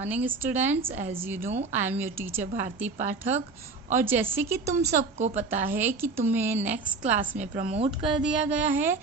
Morning students, as you know I am your teacher Bharati Pathak. और जैसे कि तुम सबको पता है कि तुम्हें नेक्स्ट क्लास में प्रमोट कर दिया गया है,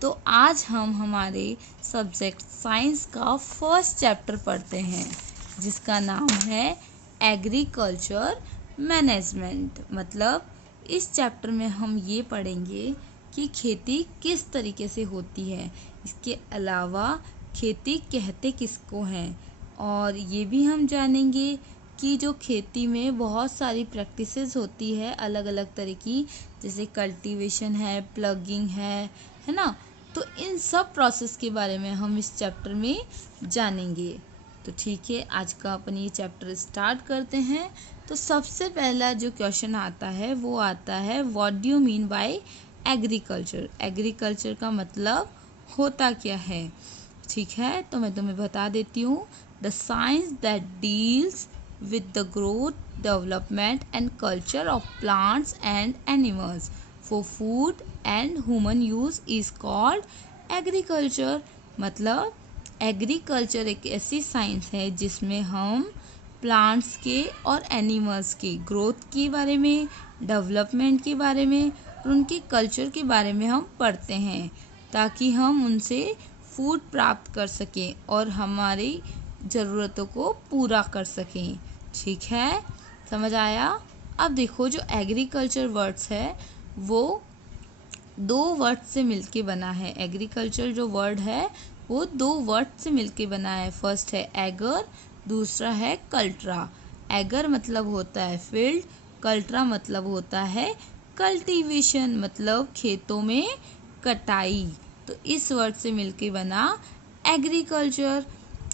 तो आज हम हमारे सब्जेक्ट साइंस का फर्स्ट चैप्टर पढ़ते हैं जिसका नाम है एग्रीकल्चर मैनेजमेंट। मतलब इस चैप्टर में हम ये पढ़ेंगे कि खेती किस तरीके से होती है। इसके अलावा खेती कहते किसको हैं, और ये भी हम जानेंगे कि जो खेती में बहुत सारी प्रैक्टिसेस होती है अलग अलग तरह की, जैसे कल्टीवेशन है, प्लगिंग है ना। तो इन सब प्रोसेस के बारे में हम इस चैप्टर में जानेंगे। तो ठीक है, आज का अपन ये चैप्टर स्टार्ट करते हैं। तो सबसे पहला जो क्वेश्चन आता है वो आता है, what do you mean by agriculture. Agriculture का मतलब होता क्या है। ठीक है, तो मैं तुम्हें बता देती हूँ। The science that deals with the growth, development and culture of plants and animals for food and human use is called agriculture। मतलब एग्रीकल्चर एक ऐसी साइंस है जिसमें हम प्लांट्स के और एनिमल्स की ग्रोथ के बारे में, डेवलपमेंट के बारे में और उनके कल्चर के बारे में हम पढ़ते हैं, ताकि हम उनसे फूड प्राप्त कर सकें और हमारी ज़रूरतों को पूरा कर सकें। ठीक है, समझ आया। अब देखो, जो एग्रीकल्चर वर्ड्स है वो दो वर्ड से मिलके बना है। एग्रीकल्चर जो वर्ड है वो दो वर्ड से मिलके बना है। फर्स्ट है एगर, दूसरा है कल्ट्रा। एगर मतलब होता है फील्ड, कल्ट्रा मतलब होता है कल्टीवेशन, मतलब खेतों में कटाई। तो इस वर्ड से मिलके बना एग्रीकल्चर।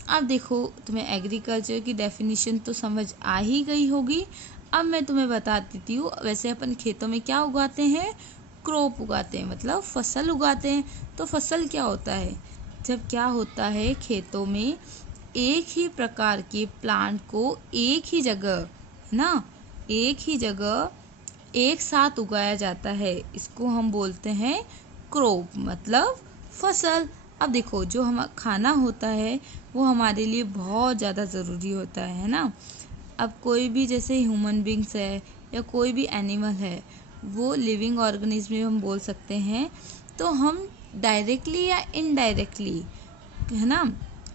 अब देखो, तुम्हें एग्रीकल्चर की डेफिनेशन तो समझ आ ही गई होगी। अब मैं तुम्हें बता देती हूँ। वैसे अपन खेतों में क्या उगाते हैं, क्रॉप उगाते हैं, मतलब फसल उगाते हैं। तो फसल क्या होता है, जब क्या होता है खेतों में एक ही प्रकार के प्लांट को एक ही जगह ना, एक ही जगह एक साथ उगाया जाता है, इसको हम बोलते हैं क्रॉप, मतलब फसल। अब देखो, जो हम खाना होता है वो हमारे लिए बहुत ज़्यादा ज़रूरी होता है ना। अब कोई भी, जैसे ह्यूमन बींग्स है या कोई भी एनिमल है, वो लिविंग ऑर्गेनिज्म हम बोल सकते हैं। तो हम डायरेक्टली या इनडायरेक्टली, है ना,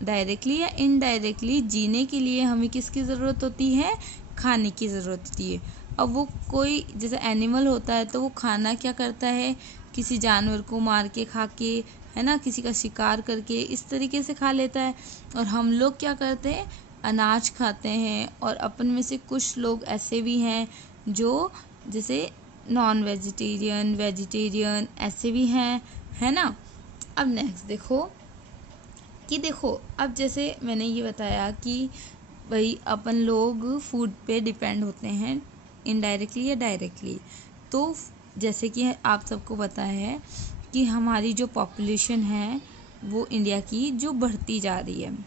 डायरेक्टली या इनडायरेक्टली जीने के लिए हमें किसकी ज़रूरत होती है, खाने की ज़रूरत होती है। अब वो कोई जैसे एनिमल होता है तो वो खाना क्या करता है, किसी जानवर को मार के खा के, है ना, किसी का शिकार करके इस तरीके से खा लेता है। और हम लोग क्या करते हैं, अनाज खाते हैं। और अपन में से कुछ लोग ऐसे भी हैं जो जैसे नॉन वेजिटेरियन, वेजिटेरियन ऐसे भी हैं, है ना। अब नेक्स्ट देखो अब जैसे मैंने ये बताया कि भाई अपन लोग फूड पे डिपेंड होते हैं, इनडायरेक्टली या डायरेक्टली। तो जैसे कि आप सबको पता है कि हमारी जो पॉपुलेशन है वो इंडिया की जो बढ़ती जा रही है।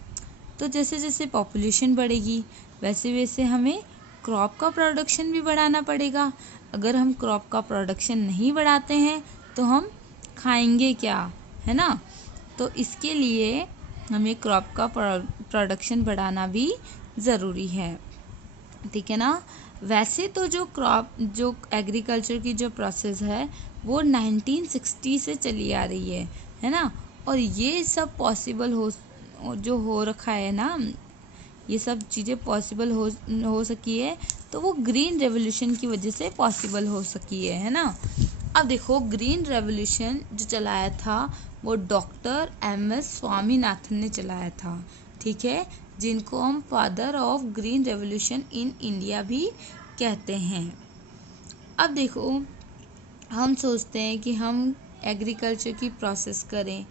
तो जैसे जैसे पॉपुलेशन बढ़ेगी वैसे वैसे हमें क्रॉप का प्रोडक्शन भी बढ़ाना पड़ेगा। अगर हम क्रॉप का प्रोडक्शन नहीं बढ़ाते हैं तो हम खाएंगे क्या, है ना। तो इसके लिए हमें क्रॉप का प्रोडक्शन बढ़ाना भी ज़रूरी है, ठीक है ना। वैसे तो जो एग्रीकल्चर की जो प्रोसेस है वो 1960 से चली आ रही है ना। और ये सब पॉसिबल हो रखा है ना, ये सब चीज़ें पॉसिबल हो सकी है तो वो ग्रीन रेवोल्यूशन की वजह से पॉसिबल हो सकी है ना। अब देखो, ग्रीन रेवोल्यूशन जो चलाया था वो डॉक्टर MS स्वामीनाथन ने चलाया था, ठीक है, जिनको हम father of green revolution in India भी कहते हैं। अब देखो, हम सोचते हैं कि हम एग्रीकल्चर की प्रोसेस करें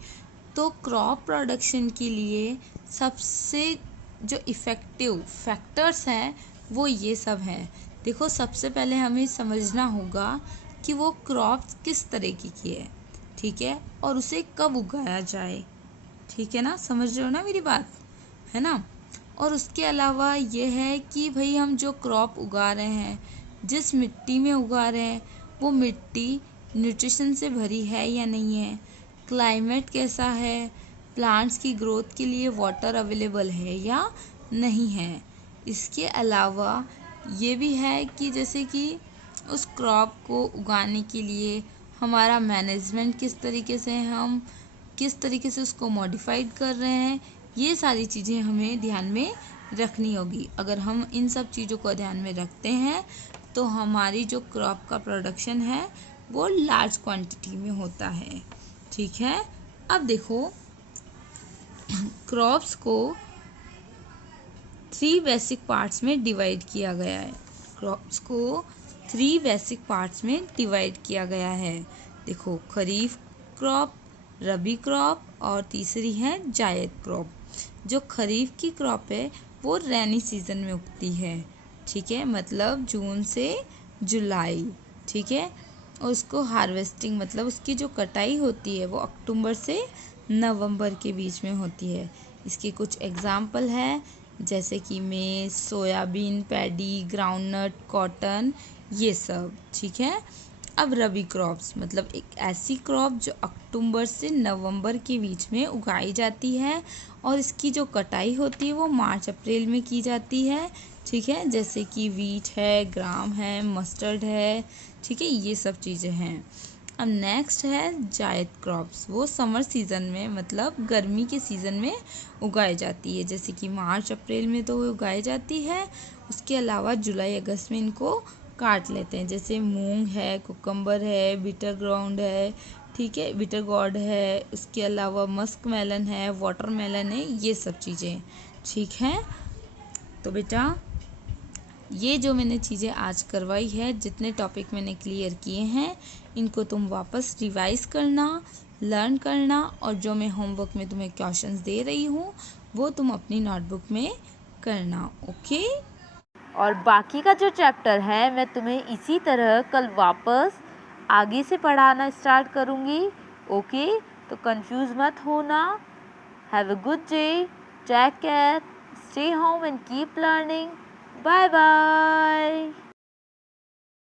तो क्रॉप प्रोडक्शन के लिए सबसे जो इफ़ेक्टिव फैक्टर्स हैं वो ये सब हैं। देखो, सबसे पहले हमें समझना होगा कि वो क्रॉप किस तरीके की है, ठीक है, और उसे कब उगाया जाए, ठीक है ना। समझ रहे हो ना मेरी बात, है ना। और उसके अलावा ये है कि भाई हम जो क्रॉप उगा रहे हैं, जिस मिट्टी में उगा रहे हैं, वो मिट्टी न्यूट्रिशन से भरी है या नहीं है, क्लाइमेट कैसा है, प्लांट्स की ग्रोथ के लिए वाटर अवेलेबल है या नहीं है। इसके अलावा ये भी है कि जैसे कि उस क्रॉप को उगाने के लिए हमारा मैनेजमेंट किस तरीके से हम किस तरीके से उसको मॉडिफाइड कर रहे हैं, ये सारी चीज़ें हमें ध्यान में रखनी होगी। अगर हम इन सब चीज़ों को ध्यान में रखते हैं तो हमारी जो क्रॉप का प्रोडक्शन है वो लार्ज क्वांटिटी में होता है। ठीक है, अब देखो क्रॉप्स को 3 बेसिक पार्ट्स में डिवाइड किया गया है। क्रॉप्स को 3 बेसिक पार्ट्स में डिवाइड किया गया है। देखो, खरीफ क्रॉप, रबी क्रॉप और तीसरी है जायद क्रॉप। जो खरीफ की क्रॉप है वो रेनी सीजन में उगती है। ठीक है, मतलब जून से जुलाई। ठीक है, और उसको हार्वेस्टिंग मतलब उसकी जो कटाई होती है वो अक्टूबर से नवंबर के बीच में होती है। इसके कुछ एग्जाम्पल है जैसे कि मेज, सोयाबीन, पैडी, ग्राउंडनट, कॉटन, ये सब। ठीक है, अब रबी क्रॉप्स मतलब एक ऐसी क्रॉप जो अक्टूबर से नवंबर के बीच में उगाई जाती है और इसकी जो कटाई होती है वो मार्च अप्रैल में की जाती है। ठीक है, जैसे कि वीट है, ग्राम है, मस्टर्ड है। ठीक है, ये सब चीज़ें हैं। अब नेक्स्ट है जायद क्रॉप्स। वो समर सीज़न में मतलब गर्मी के सीज़न में उगाई जाती है, जैसे कि मार्च अप्रैल में तो वो उगाई जाती है। उसके अलावा जुलाई अगस्त में इनको काट लेते हैं, जैसे मूंग है, कुकम्बर है, बिटर ग्राउंड है। ठीक है, बिटर गॉर्ड है, उसके अलावा मस्क मेलन है, वाटरमेलन है, ये सब चीज़ें। ठीक है, तो बेटा ये जो मैंने चीज़ें आज करवाई है, जितने टॉपिक मैंने क्लियर किए हैं, इनको तुम वापस रिवाइज करना, लर्न करना, और जो मैं होमवर्क में तुम्हें क्वेश्चंस दे रही हूँ वो तुम अपनी नोटबुक में करना। ओके, और बाकी का जो चैप्टर है मैं तुम्हें इसी तरह कल वापस आगे से पढ़ाना स्टार्ट करूँगी। ओके, तो कंफ्यूज मत होना। Have a good day, take care, stay home and keep learning. Bye bye.